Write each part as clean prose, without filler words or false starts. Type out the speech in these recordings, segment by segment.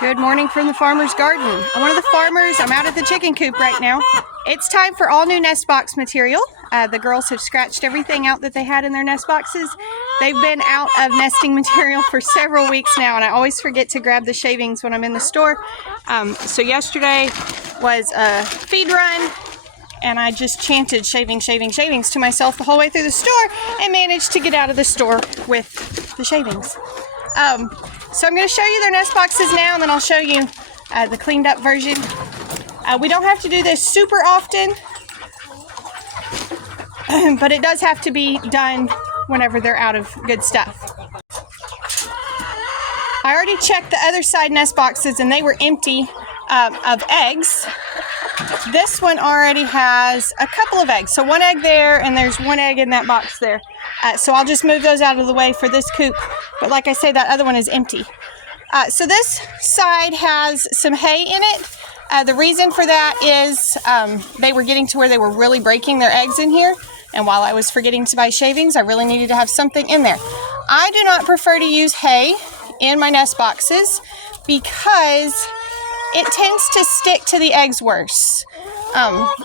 Good morning from the farmer's garden. I'm one of the farmers. I'm out at the chicken coop right now. It's time for all new nest box material. The girls have scratched everything out that they had in their nest boxes. They've been out of nesting material for several weeks now, and I always forget to grab the shavings when I'm in the store. So yesterday was a feed run, and I just chanted shavings to myself the whole way through the store and managed to get out of the store with the shavings. So I'm going to show you their nest boxes now, and then I'll show you the cleaned up version. We don't have to do this super often, but it does have to be done whenever they're out of good stuff. I already checked the other side nest boxes and they were empty of eggs. This one already has a couple of eggs. So one egg there, and there's one egg in that box there. So I'll just move those out of the way for this coop. But like I say, that other one is empty. So this side has some hay in it. The reason for that is they were getting to where they were really breaking their eggs in here. And while I was forgetting to buy shavings, I really needed to have something in there. I do not prefer to use hay in my nest boxes because it tends to stick to the eggs worse.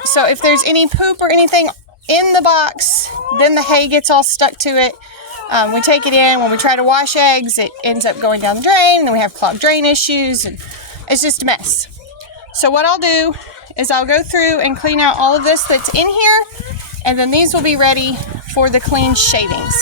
So if there's any poop or anything in the box, then the hay gets all stuck to it. We take it in. When we try to wash eggs, it ends up going down the drain, and then we have clogged drain issues, and it's just a mess. So what I'll do is I'll go through and clean out all of this that's in here, and then these will be ready for the clean shavings.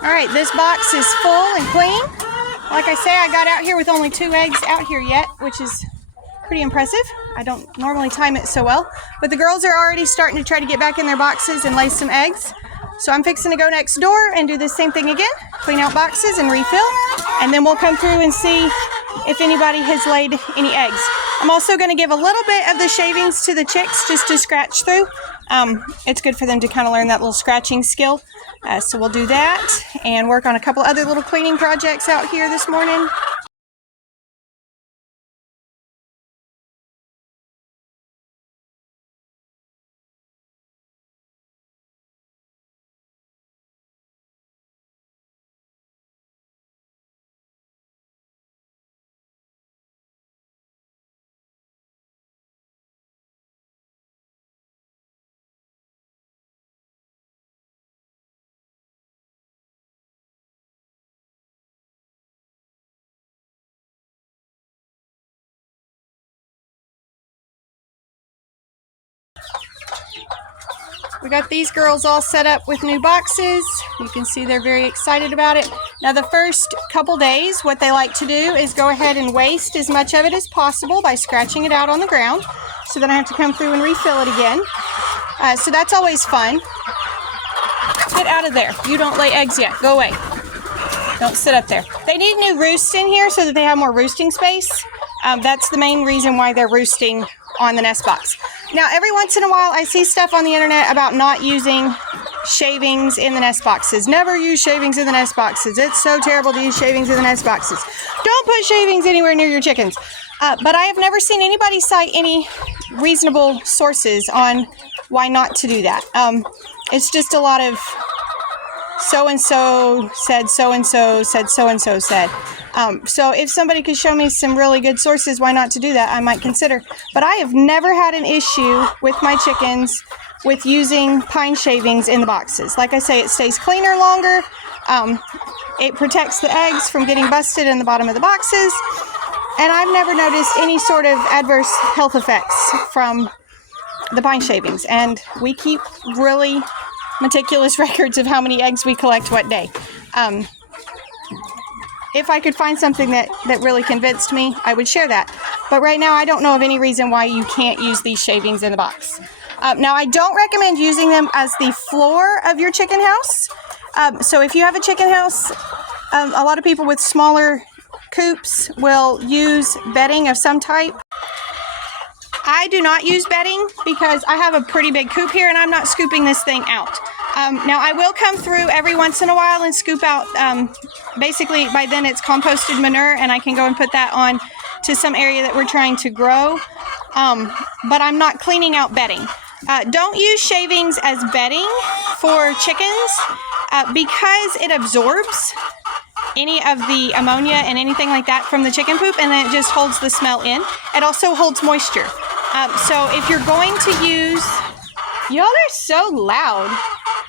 Alright, this box is full and clean. Like I say, I got out here with only 2 eggs out here yet, which is pretty impressive. I don't normally time it so well. But the girls are already starting to try to get back in their boxes and lay some eggs. So I'm fixing to go next door and do the same thing again. Clean out boxes and refill. And then we'll come through and see if anybody has laid any eggs. I'm also going to give a little bit of the shavings to the chicks just to scratch through. It's good for them to kind of learn that little scratching skill. So we'll do that and work on a couple other little cleaning projects out here this morning. We got these girls all set up with new boxes. You can see they're very excited about it. Now the first couple days, what they like to do is go ahead and waste as much of it as possible by scratching it out on the ground. So then I have to come through and refill it again. So that's always fun. Get out of there. You don't lay eggs yet. Go away. Don't sit up there. They need new roosts in here so that they have more roosting space. That's the main reason why they're roosting on the nest box. Now, every once in a while, I see stuff on the internet about not using shavings in the nest boxes. Never use shavings in the nest boxes. It's so terrible to use shavings in the nest boxes. Don't put shavings anywhere near your chickens. But I have never seen anybody cite any reasonable sources on why not to do that. It's just a lot of so-and-so said so-and-so said so-and-so said. So if somebody could show me some really good sources why not to do that, I might consider. But I have never had an issue with my chickens with using pine shavings in the boxes. Like I say, it stays cleaner longer. It protects the eggs from getting busted in the bottom of the boxes. And I've never noticed any sort of adverse health effects from the pine shavings. And we keep really meticulous records of how many eggs we collect what day. if I could find something that really convinced me, I would share that. But right now, I don't know of any reason why you can't use these shavings in the box. Now, I don't recommend using them as the floor of your chicken house. So if you have a chicken house, a lot of people with smaller coops will use bedding of some type. I do not use bedding because I have a pretty big coop here and I'm not scooping this thing out. Now I will come through every once in a while and scoop out, basically by then it's composted manure and I can go and put that on to some area that we're trying to grow. But I'm not cleaning out bedding. Don't use shavings as bedding for chickens because it absorbs any of the ammonia and anything like that from the chicken poop, and then it just holds the smell in. It also holds moisture. So if you're going to use, y'all are so loud.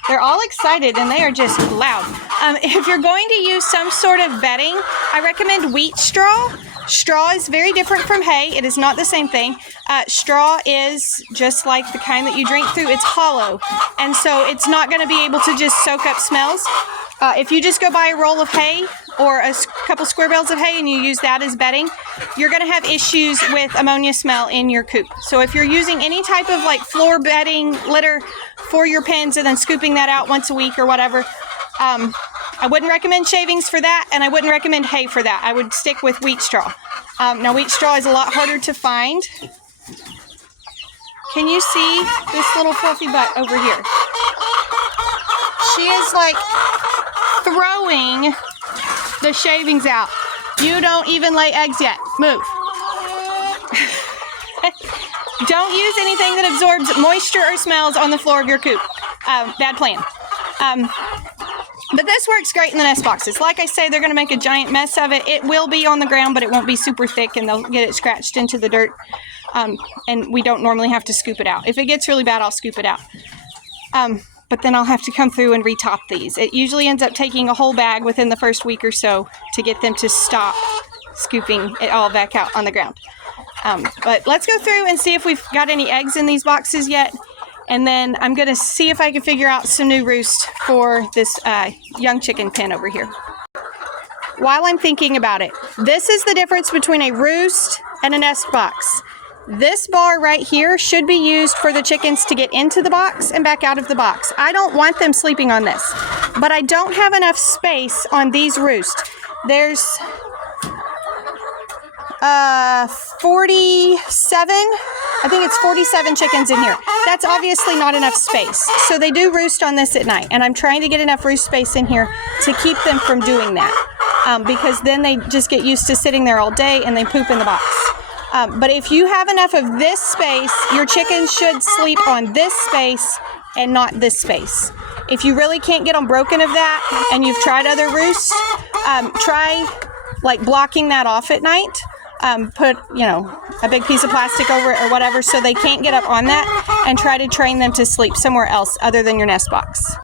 They're all excited and they are just loud. If you're going to use some sort of bedding, I recommend wheat straw. Straw is very different from hay. It is not the same thing. Straw is just like the kind that you drink through. It's hollow, and so it's not going to be able to just soak up smells. If you just go buy a roll of hay or a couple square bales of hay and you use that as bedding, you're going to have issues with ammonia smell in your coop. So if you're using any type of like floor bedding, litter for your pens and then scooping that out once a week or whatever, I wouldn't recommend shavings for that, and I wouldn't recommend hay for that. I would stick with wheat straw. Now wheat straw is a lot harder to find. Can you see this little fluffy butt over here? She is like throwing the shavings out. You don't even lay eggs yet. Move. Don't use anything that absorbs moisture or smells on the floor of your coop. Bad plan. But this works great in the nest boxes. Like I say, they're going to make a giant mess of it. It will be on the ground, but it won't be super thick, and they'll get it scratched into the dirt. And we don't normally have to scoop it out. If it gets really bad, I'll scoop it out. But then I'll have to come through and retop these. It usually ends up taking a whole bag within the first week or so to get them to stop scooping it all back out on the ground. But let's go through and see if we've got any eggs in these boxes yet. And then I'm going to see if I can figure out some new roost for this young chicken pen over here. While I'm thinking about it, this is the difference between a roost and a nest box. This bar right here should be used for the chickens to get into the box and back out of the box. I don't want them sleeping on this, but I don't have enough space on these roosts. There's 47, I think it's 47 chickens in here. That's obviously not enough space. So they do roost on this at night, and I'm trying to get enough roost space in here to keep them from doing that, because then they just get used to sitting there all day and they poop in the box. But if you have enough of this space, your chickens should sleep on this space and not this space. If you really can't get them broken of that and you've tried other roosts, try like blocking that off at night. Put, a big piece of plastic over it or whatever so they can't get up on that, and try to train them to sleep somewhere else other than your nest box.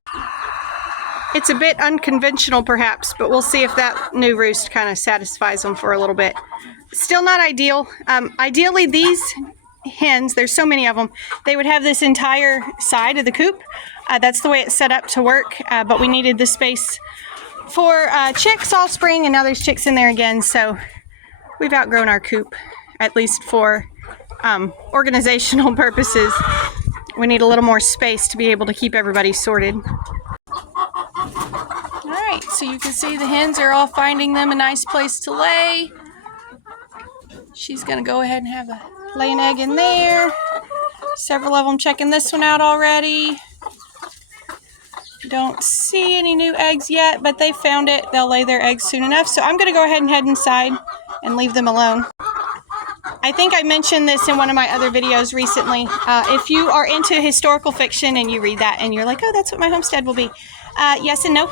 It's a bit unconventional perhaps, but we'll see if that new roost kind of satisfies them for a little bit. Still not ideal. Ideally these hens, there's so many of them, they would have this entire side of the coop. That's the way it's set up to work, but we needed the space for chicks all spring, and now there's chicks in there again, so we've outgrown our coop, at least for organizational purposes. We need a little more space to be able to keep everybody sorted. Alright, so you can see the hens are all finding them a nice place to lay. She's going to go ahead and lay an egg in there. Several of them checking this one out already. Don't see any new eggs yet, but they found it. They'll lay their eggs soon enough. So I'm going to go ahead and head inside and leave them alone. I think I mentioned this in one of my other videos recently. If you are into historical fiction and you read that and you're like, oh, that's what my homestead will be. Yes and no.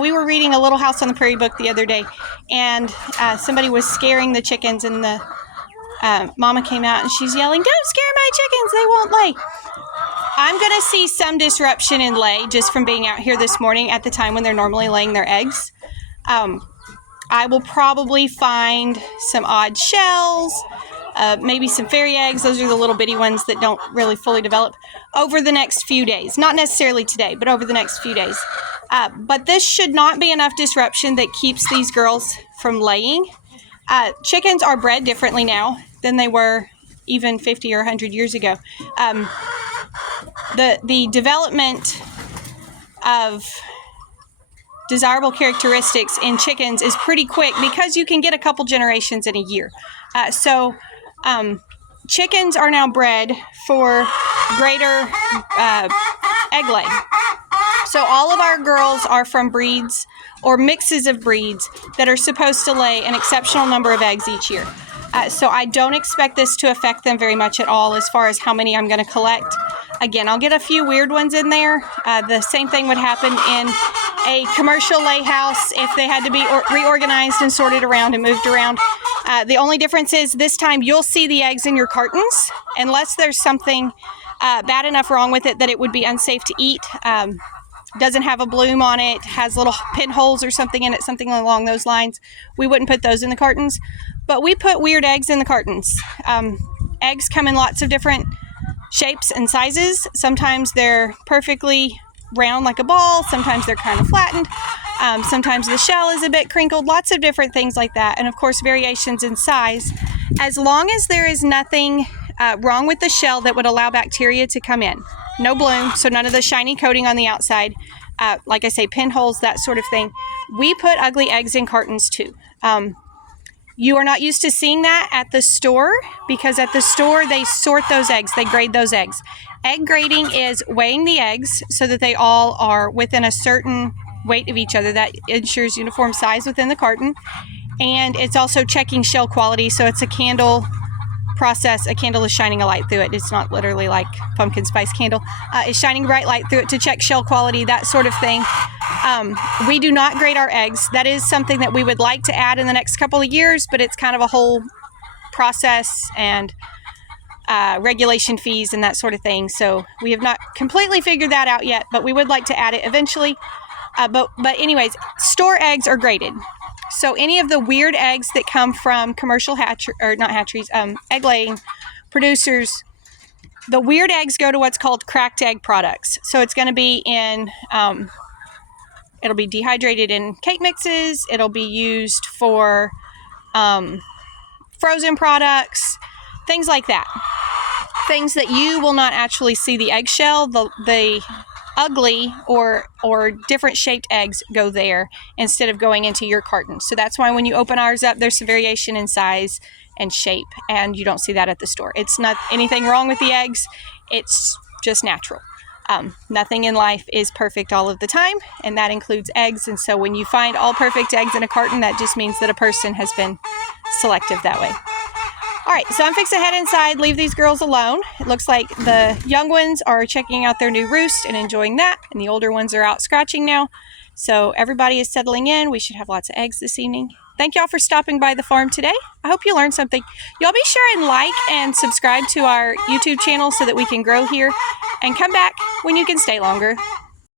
We were reading a Little House on the Prairie book the other day, and somebody was scaring the chickens, and the mama came out and she's yelling, don't scare my chickens, they won't lay. I'm going to see some disruption in lay just from being out here this morning at the time when they're normally laying their eggs. I will probably find some odd shells, maybe some fairy eggs. Those are the little bitty ones that don't really fully develop over the next few days. Not necessarily today, but over the next few days. But this should not be enough disruption that keeps these girls from laying. Chickens are bred differently now than they were even 50 or 100 years ago. The development of desirable characteristics in chickens is pretty quick because you can get a couple generations in a year. Chickens are now bred for greater egg laying. So all of our girls are from breeds or mixes of breeds that are supposed to lay an exceptional number of eggs each year. So I don't expect this to affect them very much at all as far as how many I'm going to collect. Again, I'll get a few weird ones in there. The same thing would happen in a commercial lay house if they had to be reorganized and sorted around and moved around. The only difference is this time you'll see the eggs in your cartons unless there's something bad enough wrong with it that it would be unsafe to eat. Doesn't have a bloom on it, has little pinholes or something in it, something along those lines. We wouldn't put those in the cartons, but we put weird eggs in the cartons. Eggs come in lots of different shapes and sizes. Sometimes they're perfectly round like a ball, sometimes they're kind of flattened, sometimes the shell is a bit crinkled, lots of different things like that, and of course variations in size. As long as there is nothing wrong with the shell that would allow bacteria to come in. No bloom, so none of the shiny coating on the outside, like I say, pinholes, that sort of thing. We put ugly eggs in cartons too. You are not used to seeing that at the store because at the store they sort those eggs, they grade those eggs. Egg grading is weighing the eggs so that they all are within a certain weight of each other. That ensures uniform size within the carton. And it's also checking shell quality, so it's a candle process. A candle is shining a light through it. It's not literally like pumpkin spice candle. It's shining bright light through it to check shell quality, that sort of thing. We do not grade our eggs. That is something that we would like to add in the next couple of years, but it's kind of a whole process and regulation fees and that sort of thing. So we have not completely figured that out yet, but we would like to add it eventually. But anyways, store eggs are graded. So any of the weird eggs that come from commercial egg laying producers, the weird eggs go to what's called cracked egg products. So it's going to be in, it'll be dehydrated in cake mixes. It'll be used for frozen products, things like that. Things that you will not actually see the eggshell, the ugly or different shaped eggs go there instead of going into your carton. So that's why when you open ours up, there's some variation in size and shape, and you don't see that at the store. It's not anything wrong with the eggs. It's just natural. Nothing in life is perfect all of the time, and that includes eggs. And so when you find all perfect eggs in a carton, that just means that a person has been selective that way. All right, so I'm fixing to head inside, leave these girls alone. It looks like the young ones are checking out their new roost and enjoying that, and the older ones are out scratching now. So everybody is settling in. We should have lots of eggs this evening. Thank y'all for stopping by the farm today. I hope you learned something. Y'all be sure and like and subscribe to our YouTube channel so that we can grow here, and come back when you can stay longer.